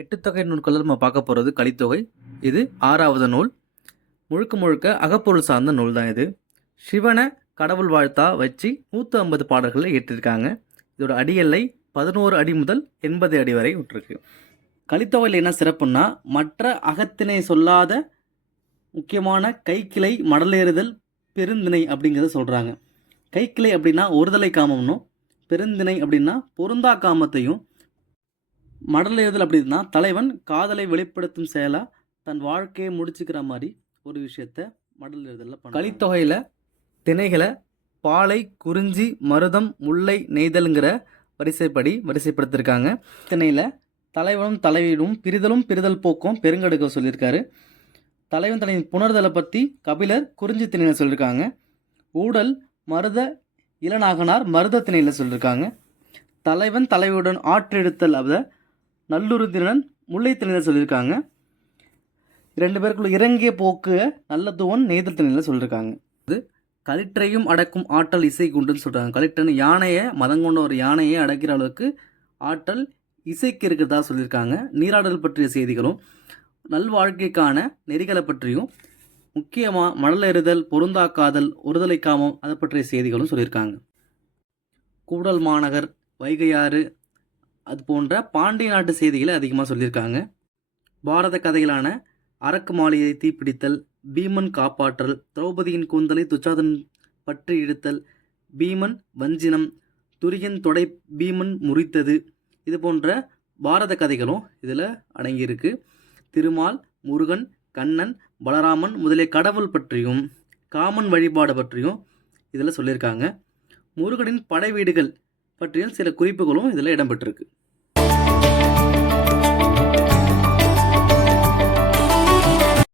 எட்டுத்தொகை நூல்களில் நம்ம பார்க்க போகிறது கலித்தொகை. இது 6வது நூல். முழுக்க முழுக்க அகப்பொருள் சார்ந்த நூல் தான் இது. சிவனை கடவுள் வாழ்த்தா வச்சு 150 பாடல்களை ஏற்றிருக்காங்க. இதோட அடியெல்லை 11 அடி முதல் 80 அடி வரை விட்டுருக்கு. கலித்தொகையில் என்ன சிறப்புன்னா, மற்ற அகத்திணை சொல்லாத முக்கியமான கைக்கிளை மடலேறுதல் பெருந்திணை அப்படிங்கிறத சொல்கிறாங்க. கைக்கிளை அப்படின்னா ஒருதலை காமம்னும், பெருந்திணை அப்படின்னா பொருந்தா காமத்தையும், மடலேறுதல் அப்படின்னா தலைவன் காதலை வெளிப்படுத்தும் செயலாக தன் வாழ்க்கையை முடிச்சுக்கிற மாதிரி ஒரு விஷயத்த மடலேறுதலில் பண்ண. கலித்தொகையில் திணைகளை பாலை, குறிஞ்சி, மருதம், முல்லை, நெய்தலுங்கிற வரிசைப்படி வரிசைப்படுத்திருக்காங்க. திணையில் தலைவனும் தலைவியும் பிரிதல் போக்கும் பெருங்கடுக்க சொல்லியிருக்காரு. தலைவன் தலைவின் புணர்தலை பற்றி கபிலர் குறிஞ்சி திணையில் சொல்லியிருக்காங்க. ஊடல் மருத இளநாகனார் மருத திணையில் சொல்லியிருக்காங்க. தலைவன் தலைவியுடன் ஆற்றெடுத்தல் அதை நல்லுறுதிறன் முல்லை திணையில் சொல்லியிருக்காங்க. 2 பேருக்குள்ள இறங்கிய போக்கு நல்லதுவன் நெய்தல் திணையில் சொல்லியிருக்காங்க. இது களிற்றையும் அடக்கும் ஆற்றல் இசை குண்டுன்னு சொல்கிறாங்க. களிற்றன்னு யானையை மதம் கொண்ட ஒரு யானையை அடக்கிற அளவுக்கு ஆற்றல் இசைக்கு இருக்கிறதா சொல்லியிருக்காங்க. நீராடல் பற்றிய செய்திகளும் நல்வாழ்க்கைக்கான நெறிகளை பற்றியும், முக்கியமாக மடலேறுதல், பொருந்தாக்காதல், ஒருதலை காமம் அதை பற்றிய செய்திகளும் சொல்லியிருக்காங்க. கூடல் மாநகர், வைகையாறு அது போன்ற பாண்டிய நாட்டு செய்திகளை அதிகமாக சொல்லியிருக்காங்க. பாரத கதைகளான அரக்கு மாளிகை தீப்பிடித்தல், பீமன் காப்பாற்றல், திரௌபதியின் கூந்தலை துச்சாதன் பற்றி இழுத்தல், பீமன் வஞ்சினம், துரியன் தொடை பீமன் முறித்தது, இது போன்ற பாரத கதைகளும் இதில் அடங்கியிருக்கு. திருமால், முருகன், கண்ணன், பலராமன் முதலிய கடவுள் பற்றியும் காமன் வழிபாடு பற்றியும் இதில் சொல்லியிருக்காங்க. முருகனின் படை வீடுகள் பற்றியும் சில குறிப்புகளும் இதில் இடம்பெற்றிருக்கு.